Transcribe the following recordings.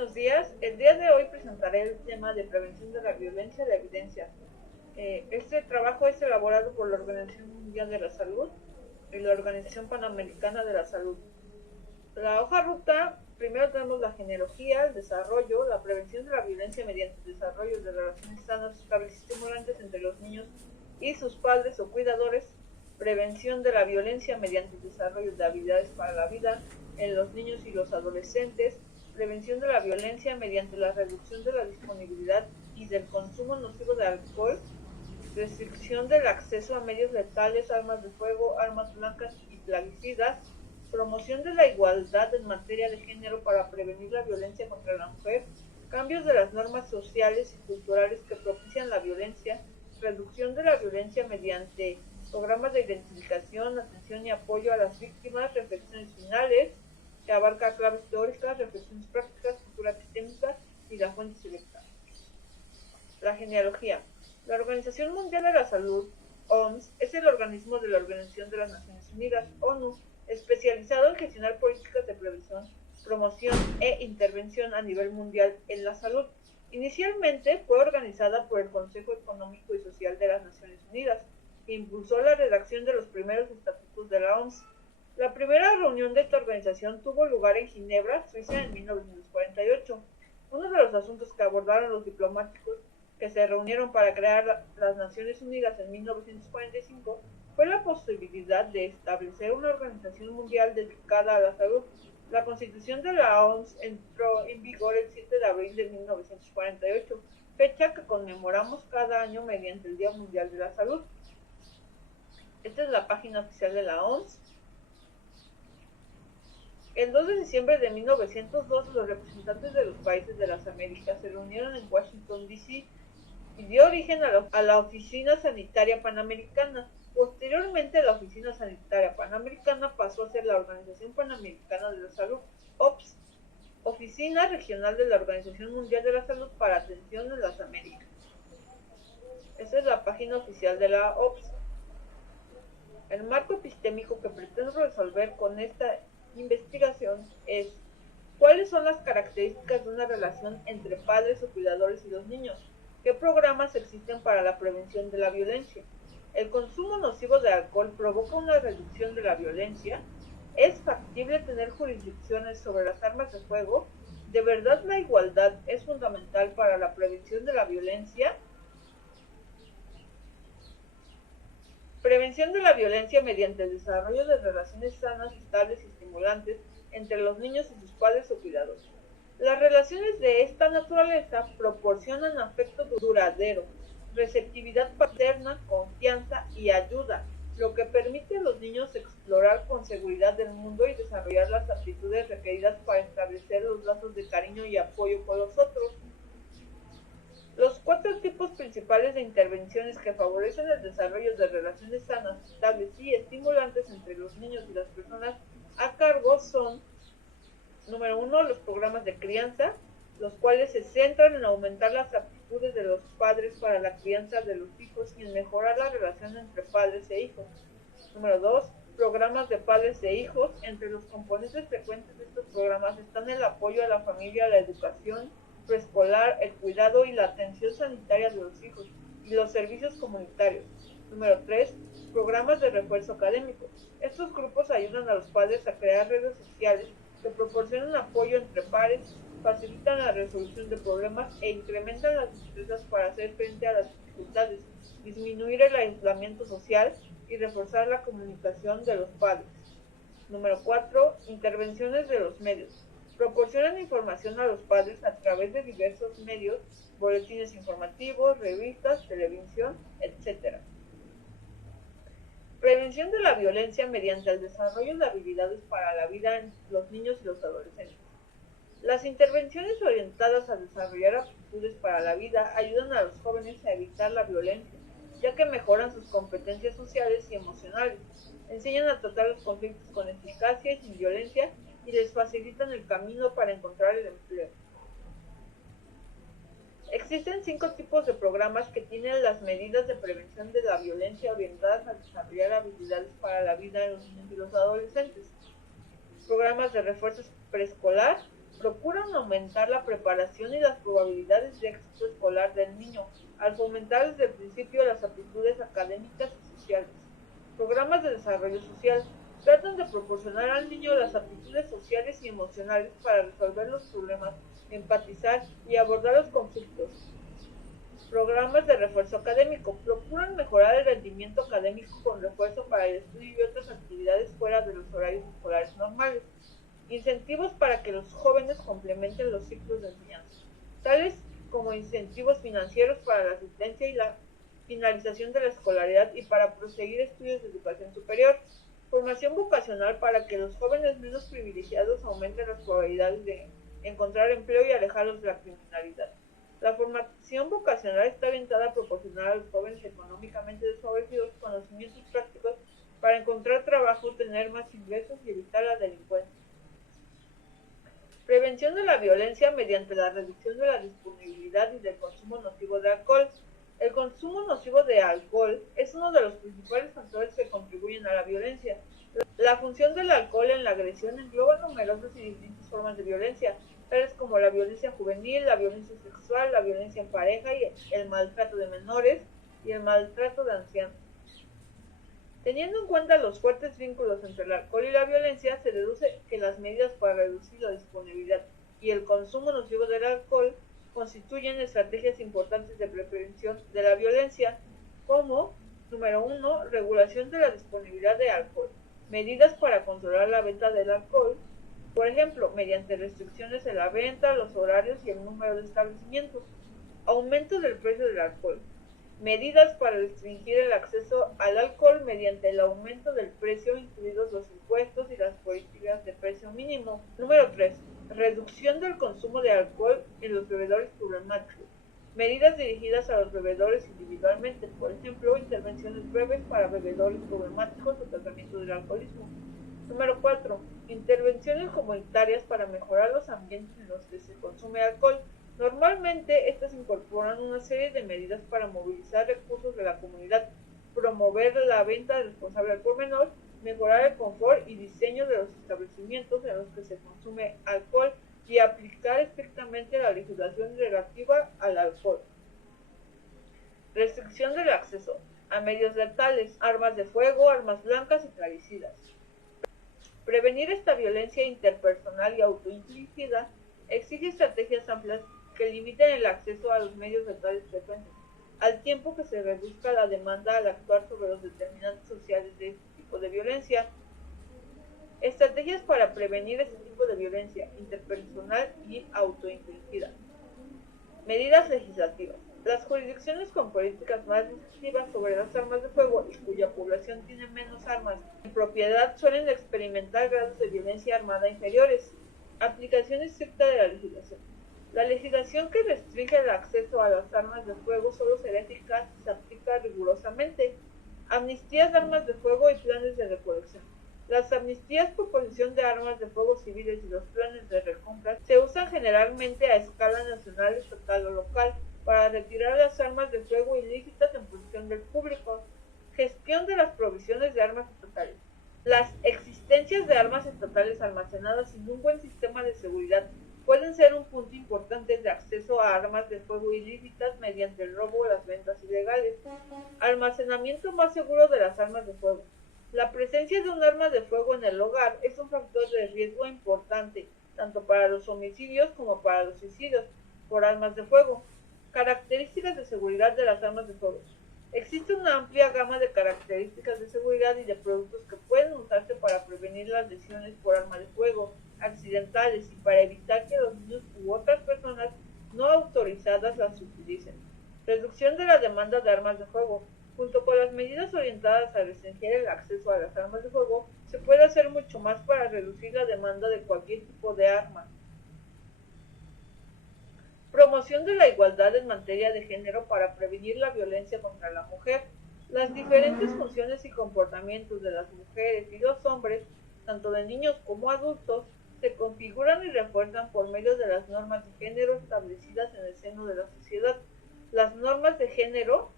buenos días. El día de hoy presentaré el tema de prevención de la violencia y la evidencia. Este trabajo es elaborado por la Organización Mundial de la Salud y la Organización Panamericana de la Salud. La hoja ruta, primero tenemos la genealogía, el desarrollo, la prevención de la violencia mediante el desarrollo de relaciones sanas, estables y estimulantes entre los niños y sus padres o cuidadores, prevención de la violencia mediante el desarrollo de habilidades para la vida en los niños y los adolescentes, prevención de la violencia mediante la reducción de la disponibilidad y del consumo nocivo de alcohol, restricción del acceso a medios letales, armas de fuego, armas blancas y plaguicidas, promoción de la igualdad en materia de género para prevenir la violencia contra la mujer, cambios de las normas sociales y culturales que propician la violencia, reducción de la violencia mediante programas de identificación, atención y apoyo a las víctimas, reflexiones finales, que abarca claves teóricas, reflexiones prácticas, cultura epistémica y la fuente selecta. La genealogía. La Organización Mundial de la Salud, OMS, es el organismo de la Organización de las Naciones Unidas, ONU, especializado en gestionar políticas de prevención, promoción e intervención a nivel mundial en la salud. Inicialmente fue organizada por el Consejo Económico y Social de las Naciones Unidas, que impulsó la redacción de los primeros estatutos de la OMS. La primera reunión de esta organización tuvo lugar en Ginebra, Suiza, en 1948. Uno de los asuntos que abordaron los diplomáticos que se reunieron para crear las Naciones Unidas en 1945 fue la posibilidad de establecer una organización mundial dedicada a la salud. La Constitución de la OMS entró en vigor el 7 de abril de 1948, fecha que conmemoramos cada año mediante el Día Mundial de la Salud. Esta es la página oficial de la OMS. El 2 de diciembre de 1902, los representantes de los países de las Américas se reunieron en Washington, D.C. y dio origen a la Oficina Sanitaria Panamericana. Posteriormente, la Oficina Sanitaria Panamericana pasó a ser la Organización Panamericana de la Salud, OPS, Oficina Regional de la Organización Mundial de la Salud para Atención en las Américas. Esta es la página oficial de la OPS. El marco epistémico que pretendo resolver con esta investigación es: ¿cuáles son las características de una relación entre padres o cuidadores y los niños? ¿Qué programas existen para la prevención de la violencia? ¿El consumo nocivo de alcohol provoca una reducción de la violencia? ¿Es factible tener jurisdicciones sobre las armas de fuego? ¿De verdad la igualdad es fundamental para la prevención de la violencia? Prevención de la violencia mediante el desarrollo de relaciones sanas, estables y estimulantes entre los niños y sus padres o cuidadores. Las relaciones de esta naturaleza proporcionan afecto duradero, receptividad paterna, confianza y ayuda, lo que permite a los niños explorar con seguridad el mundo y desarrollar las aptitudes requeridas para establecer los lazos de cariño y apoyo con los otros. Los 4 tipos principales de intervenciones que favorecen el desarrollo de relaciones sanas, estables y estimulantes entre los niños y las personas a cargo son: número 1, los programas de crianza, los cuales se centran en aumentar las aptitudes de los padres para la crianza de los hijos y en mejorar la relación entre padres e hijos. Número 2, programas de padres e hijos. Entre los componentes frecuentes de estos programas están el apoyo a la familia, la educación preescolar, el cuidado y la atención sanitaria de los hijos y los servicios comunitarios. Número 3, programas de refuerzo académico. Estos grupos ayudan a los padres a crear redes sociales que proporcionan apoyo entre pares, facilitan la resolución de problemas e incrementan las destrezas para hacer frente a las dificultades, disminuir el aislamiento social y reforzar la comunicación de los padres. Número 4, intervenciones de los medios. Proporcionan información a los padres a través de diversos medios, boletines informativos, revistas, televisión, etc. Prevención de la violencia mediante el desarrollo de habilidades para la vida en los niños y los adolescentes. Las intervenciones orientadas a desarrollar aptitudes para la vida ayudan a los jóvenes a evitar la violencia, ya que mejoran sus competencias sociales y emocionales, enseñan a tratar los conflictos con eficacia y sin violencia y les facilitan el camino para encontrar el empleo. Existen 5 tipos de programas que tienen las medidas de prevención de la violencia orientadas a desarrollar habilidades para la vida de los niños y los adolescentes. Programas de refuerzo preescolar, procuran aumentar la preparación y las probabilidades de éxito escolar del niño, al fomentar desde el principio las aptitudes académicas y sociales. Programas de desarrollo social tratan de proporcionar al niño las aptitudes sociales y emocionales para resolver los problemas, empatizar y abordar los conflictos. Programas de refuerzo académico procuran mejorar el rendimiento académico con refuerzo para el estudio y otras actividades fuera de los horarios escolares normales. Incentivos para que los jóvenes complementen los ciclos de enseñanza, tales como incentivos financieros para la asistencia y la finalización de la escolaridad y para proseguir estudios de educación superior. Formación vocacional para que los jóvenes menos privilegiados aumenten las probabilidades de encontrar empleo y alejarlos de la criminalidad. La formación vocacional está orientada a proporcionar a los jóvenes económicamente desfavorecidos conocimientos prácticos para encontrar trabajo, tener más ingresos y evitar la delincuencia. Prevención de la violencia mediante la reducción de la disponibilidad y del consumo nocivo de alcohol. El consumo nocivo de alcohol es uno de los principales factores que contribuyen a la violencia. La función del alcohol en la agresión engloba numerosas y distintas formas de violencia, tales como la violencia juvenil, la violencia sexual, la violencia en pareja y el maltrato de menores y el maltrato de ancianos. Teniendo en cuenta los fuertes vínculos entre el alcohol y la violencia, se deduce que las medidas para reducir la disponibilidad y el consumo nocivo del alcohol constituyen estrategias importantes de prevención de la violencia, como, número 1, regulación de la disponibilidad de alcohol, medidas para controlar la venta del alcohol, por ejemplo, mediante restricciones en la venta, los horarios y el número de establecimientos, aumento del precio del alcohol, medidas para restringir el acceso al alcohol mediante el aumento del precio, incluidos los impuestos y las políticas de precio mínimo. Número 3. Reducción del consumo de alcohol en los bebedores problemáticos. Medidas dirigidas a los bebedores individualmente, por ejemplo, intervenciones breves para bebedores problemáticos o tratamiento del alcoholismo. Número 4. Intervenciones comunitarias para mejorar los ambientes en los que se consume alcohol. Normalmente, estas incorporan una serie de medidas para movilizar recursos de la comunidad, promover la venta responsable al por menor, mejorar el confort y diseño de los establecimientos en los que se consume alcohol y aplicar estrictamente la legislación relativa al alcohol. Restricción del acceso a medios letales, armas de fuego, armas blancas y plaguicidas. Prevenir esta violencia interpersonal y autoinfligida exige estrategias amplias que limiten el acceso a los medios letales frecuentes, al tiempo que se reduzca la demanda al actuar sobre los determinantes sociales de este tipo de violencia. Estrategias para prevenir este tipo de violencia interpersonal y autoinfligida. Medidas legislativas. Las jurisdicciones con políticas más restrictivas sobre las armas de fuego y cuya población tiene menos armas en propiedad suelen experimentar grados de violencia armada inferiores. Aplicación estricta de la legislación. La legislación que restringe el acceso a las armas de fuego solo será eficaz si se aplica rigurosamente. Amnistías de armas de fuego y planes de recolección. Las amnistías por posesión de armas de fuego civiles y los planes de recompra se usan generalmente a escala nacional, estatal o local para retirar las armas de fuego ilícitas en posesión del público. Gestión de las provisiones de armas estatales. Las existencias de armas estatales almacenadas sin un buen sistema de seguridad pueden ser un punto importante de acceso a armas de fuego ilícitas mediante el robo o las ventas ilegales. Almacenamiento más seguro de las armas de fuego. La presencia de un arma de fuego en el hogar es un factor de riesgo importante, tanto para los homicidios como para los suicidios por armas de fuego. Características de seguridad de las armas de fuego. Existe una amplia gama de características de seguridad y de productos que pueden usarse para prevenir las lesiones por arma de fuego accidentales y para evitar que los niños u otras personas no autorizadas las utilicen. Reducción de la demanda de armas de fuego. Junto con las medidas orientadas a restringir el acceso a las armas de fuego, se puede hacer mucho más para reducir la demanda de cualquier tipo de arma. Promoción de la igualdad en materia de género para prevenir la violencia contra la mujer. Las diferentes funciones y comportamientos de las mujeres y los hombres, tanto de niños como adultos, se configuran y refuerzan por medio de las normas de género establecidas en el seno de la sociedad. Las normas de género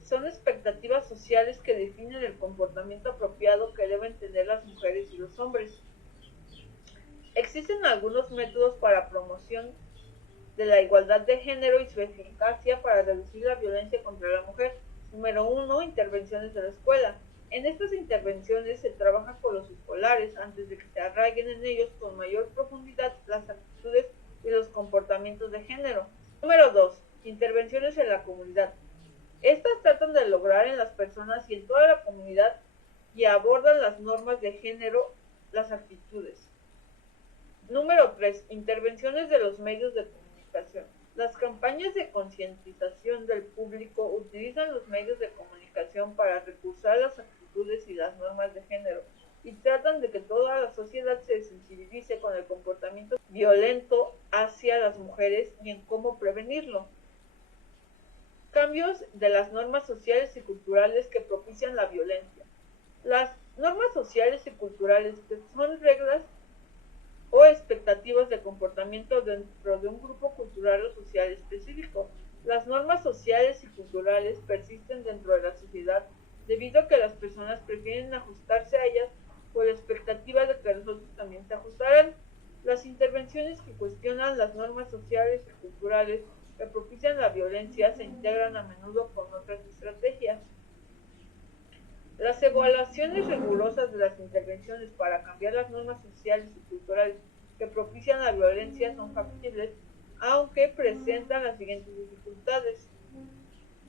son expectativas sociales que definen el comportamiento apropiado que deben tener las mujeres y los hombres. Existen algunos métodos para promoción de la igualdad de género y su eficacia para reducir la violencia contra la mujer. Número 1. Intervenciones de la escuela. En estas intervenciones se trabaja con los escolares antes de que se arraiguen en ellos con mayor profundidad las actitudes y los comportamientos de género. Número 2. Intervenciones en la comunidad. Estas tratan de lograr en las personas y en toda la comunidad y abordan las normas de género, las actitudes. Número 3. Intervenciones de los medios de comunicación. Las campañas de concientización del público utilizan los medios de comunicación para reforzar las actitudes y las normas de género y tratan de que toda la sociedad se sensibilice con el comportamiento violento hacia las mujeres y en cómo prevenirlo. Cambios de las normas sociales y culturales que propician la violencia. Las normas sociales y culturales que son reglas o expectativas de comportamiento dentro de un grupo cultural o social específico. Las normas sociales y culturales persisten dentro de la sociedad debido a que las personas prefieren ajustarse a ellas por la expectativa de que los otros también se ajustarán. Las intervenciones que cuestionan las normas sociales y culturales que propician la violencia se integran a menudo con otras estrategias. Las evaluaciones rigurosas de las intervenciones para cambiar las normas sociales y culturales que propician la violencia son factibles, aunque presentan las siguientes dificultades.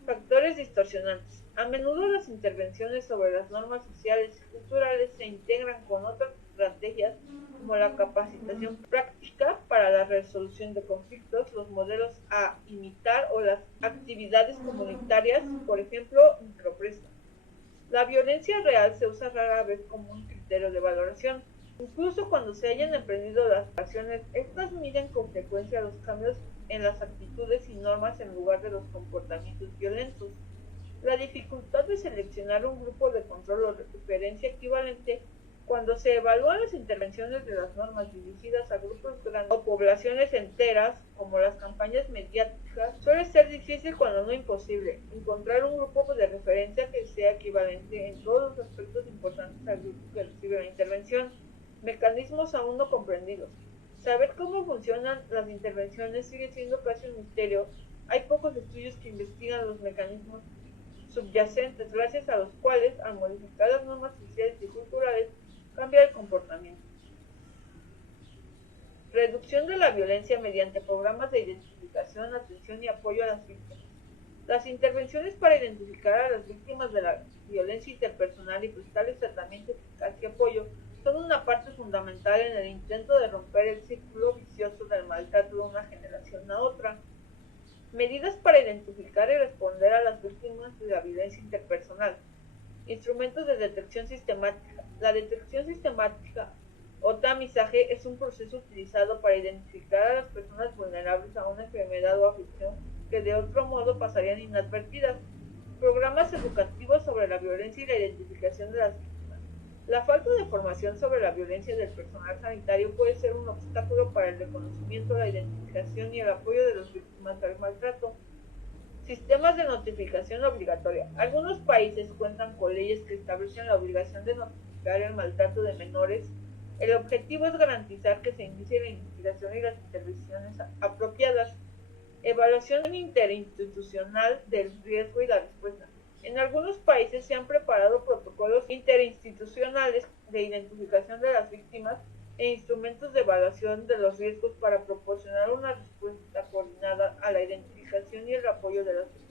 Factores distorsionantes. A menudo las intervenciones sobre las normas sociales y culturales se integran con otras estrategias como la capacitación práctica para la resolución de conflictos, los modelos a imitar o las actividades comunitarias, por ejemplo, microprestas. La violencia real se usa rara vez como un criterio de valoración. Incluso cuando se hayan emprendido las acciones, estas miden con frecuencia los cambios en las actitudes y normas en lugar de los comportamientos violentos. La dificultad de seleccionar un grupo de control o referencia equivalente cuando se evalúan las intervenciones de las normas dirigidas a grupos grandes o poblaciones enteras, como las campañas mediáticas, suele ser difícil cuando no imposible encontrar un grupo de referencia que sea equivalente en todos los aspectos importantes al grupo que recibe la intervención. Mecanismos aún no comprendidos. Saber cómo funcionan las intervenciones sigue siendo casi un misterio. Hay pocos estudios que investigan los mecanismos subyacentes gracias a los cuales, al modificar las normas sociales y culturales, cambia el comportamiento. Reducción de la violencia mediante programas de identificación, atención y apoyo a las víctimas. Las intervenciones para identificar a las víctimas de la violencia interpersonal y prestarles tratamiento eficaz y apoyo son una parte fundamental en el intento de romper el círculo vicioso del maltrato de una generación a otra. Medidas para identificar y responder a las víctimas de la violencia interpersonal. Instrumentos de detección sistemática. La detección sistemática o tamizaje es un proceso utilizado para identificar a las personas vulnerables a una enfermedad o afección que de otro modo pasarían inadvertidas. Programas educativos sobre la violencia y la identificación de las víctimas. La falta de formación sobre la violencia del personal sanitario puede ser un obstáculo para el reconocimiento, la identificación y el apoyo de las víctimas del maltrato. Sistemas de notificación obligatoria. Algunos países cuentan con leyes que establecen la obligación de notificar el maltrato de menores. El objetivo es garantizar que se inicie la investigación y las intervenciones apropiadas. Evaluación interinstitucional del riesgo y la respuesta. En algunos países se han preparado protocolos interinstitucionales de identificación de las víctimas e instrumentos de evaluación de los riesgos para proporcionar una respuesta coordinada a la identificación y el apoyo de las víctimas.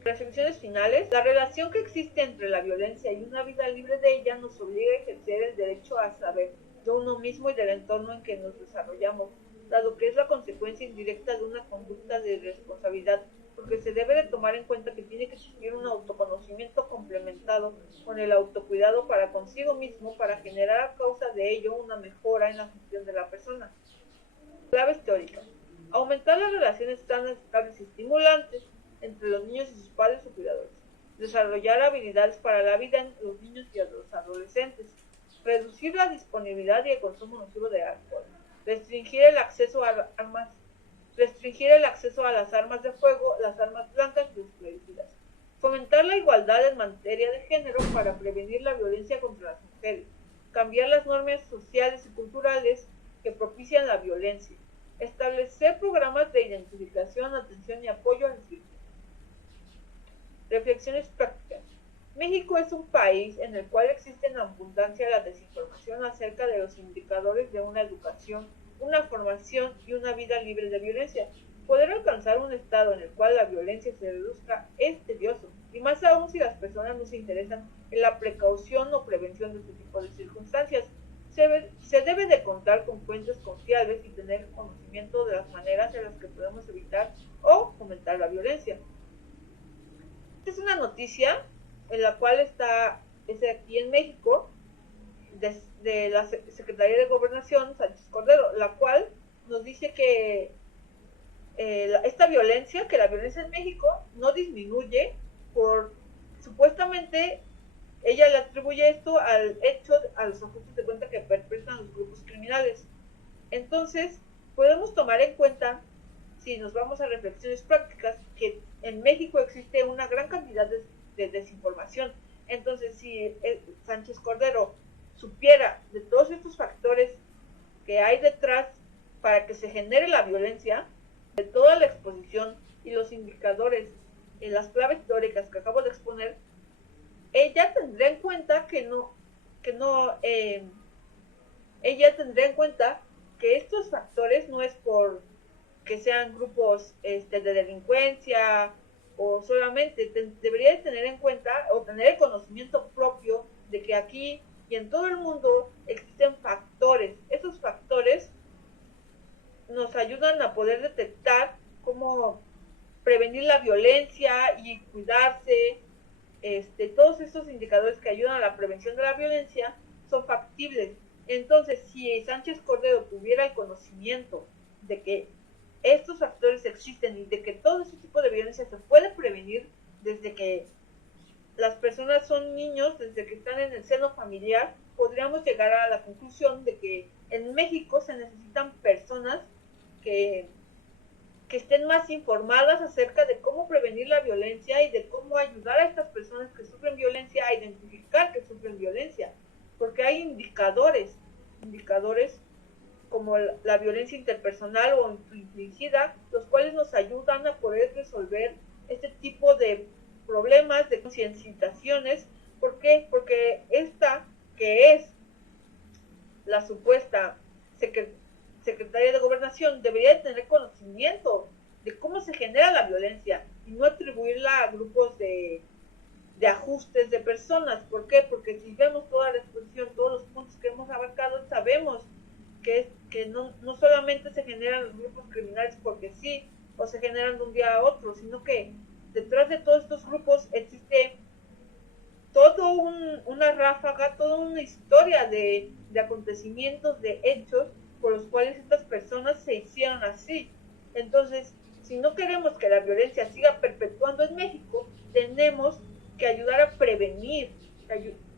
Reflexiones finales. La relación que existe entre la violencia y una vida libre de ella nos obliga a ejercer el derecho a saber de uno mismo y del entorno en que nos desarrollamos, dado que es la consecuencia indirecta de una conducta de responsabilidad, porque se debe de tomar en cuenta que tiene que existir un autoconocimiento complementado con el autocuidado para consigo mismo para generar a causa de ello una mejora en la gestión de la persona. Claves teóricas. Aumentar las relaciones sanas, estables y estimulantes entre los niños y sus padres o cuidadores. Desarrollar habilidades para la vida en los niños y los adolescentes. Reducir la disponibilidad y el consumo nocivo de alcohol. Restringir el acceso a las armas de fuego, las armas blancas y esclarecidas. Fomentar la igualdad en materia de género para prevenir la violencia contra las mujeres. cambiar las normas sociales y culturales que propician la violencia, establecer programas de identificación, atención y apoyo a las víctimas. Reflexiones prácticas. México es un país en el cual existe en abundancia la desinformación acerca de los indicadores de una educación, una formación y una vida libre de violencia. Poder alcanzar un estado en el cual la violencia se reduzca es tedioso, y más aún si las personas no se interesan en la precaución o prevención de este tipo de circunstancias. Se debe de contar con fuentes confiables y tener conocimiento de las maneras en las que podemos evitar o fomentar la violencia. Esta es una noticia en la cual es aquí en México, de la Secretaría de Gobernación, Sánchez Cordero, la cual nos dice que esta violencia, que la violencia en México no disminuye por, supuestamente, ella le atribuye esto al hecho, a los ajustes de cuenta que perpetran los grupos criminales. Entonces, podemos tomar en cuenta, si nos vamos a reflexiones prácticas, que en México existe una gran cantidad de desinformación. Entonces, si Sánchez Cordero supiera de todos estos factores que hay detrás para que se genere la violencia, de toda la exposición y los indicadores, las claves teóricas que acabo de exponer, ella tendría en cuenta ella tendría en cuenta que estos factores no es por que sean grupos de delincuencia, o solamente debería de tener en cuenta o tener el conocimiento propio de que aquí y en todo el mundo existen factores. Esos factores nos ayudan a poder detectar cómo prevenir la violencia y cuidarse. Todos estos indicadores que ayudan a la prevención de la violencia son factibles. Entonces, si Sánchez Cordero tuviera el conocimiento de que estos factores existen y de que todo ese tipo de violencia se puede prevenir desde que las personas son niños, desde que están en el seno familiar, podríamos llegar a la conclusión de que en México se necesitan personas que estén más informadas acerca de cómo prevenir la violencia y de cómo ayudar a estas personas que sufren violencia a identificar que sufren violencia, porque hay indicadores como la violencia interpersonal o infligida, los cuales nos ayudan a poder resolver este tipo de problemas, de concientizaciones. ¿Por qué? Porque esta, que es la supuesta Secretaría de Gobernación, debería de tener conocimiento de cómo se genera la violencia y no atribuirla a grupos de ajustes de personas. ¿Por qué? Porque si vemos toda la exposición, todos los puntos que hemos abarcado, sabemos que no solamente se generan los grupos criminales porque sí, o se generan de un día a otro, sino que detrás de todos estos grupos existe todo una ráfaga, toda una historia de acontecimientos, de hechos por los cuales estas personas se hicieron así. Entonces, si no queremos que la violencia siga perpetuando en México, tenemos que ayudar a prevenir,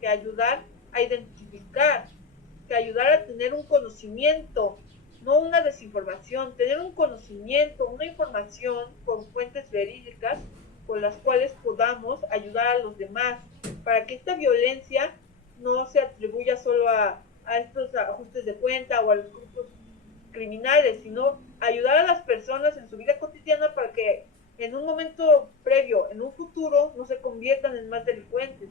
que ayudar a identificar, que ayudar a tener un conocimiento, no una desinformación, tener un conocimiento, una información con fuentes verídicas con las cuales podamos ayudar a los demás, para que esta violencia no se atribuya solo a estos ajustes de cuenta o a los grupos criminales, sino ayudar a las personas en su vida cotidiana para que en un momento previo, en un futuro, no se conviertan en más delincuentes.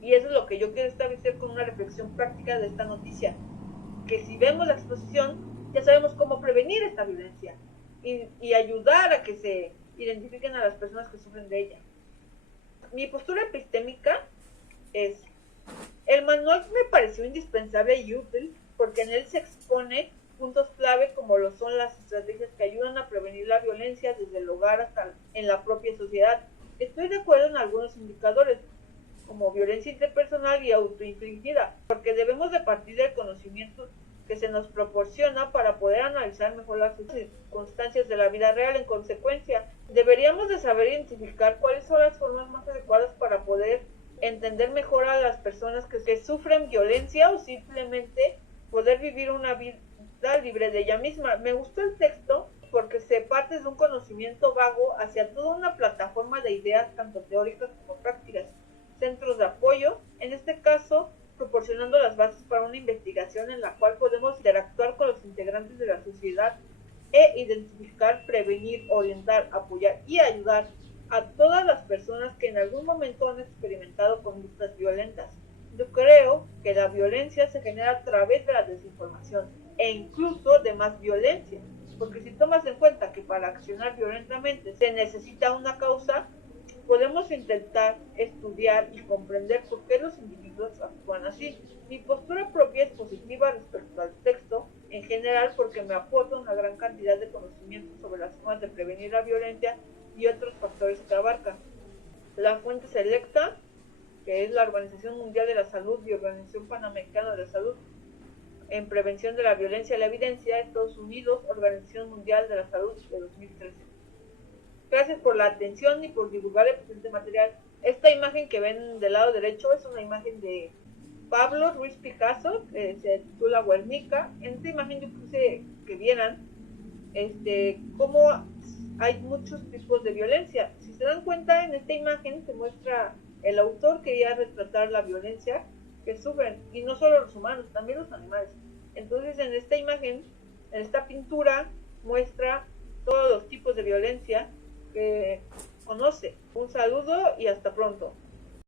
Y eso es lo que yo quiero establecer con una reflexión práctica de esta noticia, que si vemos la exposición, ya sabemos cómo prevenir esta violencia y ayudar a que se identifiquen a las personas que sufren de ella. Mi postura epistémica es: el manual me pareció indispensable y útil porque en él se expone puntos clave como lo son las estrategias que ayudan a prevenir la violencia desde el hogar hasta en la propia sociedad. Estoy de acuerdo en algunos indicadores, como violencia interpersonal y autoinfligida, porque debemos de partir del conocimiento que se nos proporciona para poder analizar mejor las circunstancias de la vida real. En consecuencia, deberíamos de saber identificar cuáles son las formas más adecuadas para poder entender mejor a las personas que sufren violencia o simplemente poder vivir una vida libre de ella misma. Me gustó el texto porque se parte de un conocimiento vago hacia toda una plataforma de ideas tanto teóricas como prácticas, centros de apoyo. En este caso, proporcionando las bases para una investigación en la cual podemos interactuar con los integrantes de la sociedad e identificar, prevenir, orientar, apoyar y ayudar a todas las personas que en algún momento han experimentado conductas violentas. Yo creo que la violencia se genera a través de la desinformación e incluso de más violencia, porque si tomas en cuenta que para accionar violentamente se necesita una causa, podemos intentar estudiar y comprender por qué los individuos actúan así. Mi postura propia es positiva respecto al texto en general porque me aporta una gran cantidad de conocimientos sobre las formas de prevenir la violencia y otros factores que abarca. La fuente selecta, que es la Organización Mundial de la Salud y Organización Panamericana de la Salud en Prevención de la Violencia y la Evidencia, Estados Unidos, Organización Mundial de la Salud de 2013. Gracias por la atención y por divulgar el presente material. Esta imagen que ven del lado derecho es una imagen de Pablo Ruiz Picasso, que se titula Guernica. En esta imagen yo puse que vieran cómo hay muchos tipos de violencia. Si se dan cuenta, en esta imagen se muestra el autor quería retratar la violencia que sufren, y no solo los humanos, también los animales. Entonces en esta imagen, en esta pintura, muestra todos los tipos de violencia que conoce. Un saludo y hasta pronto.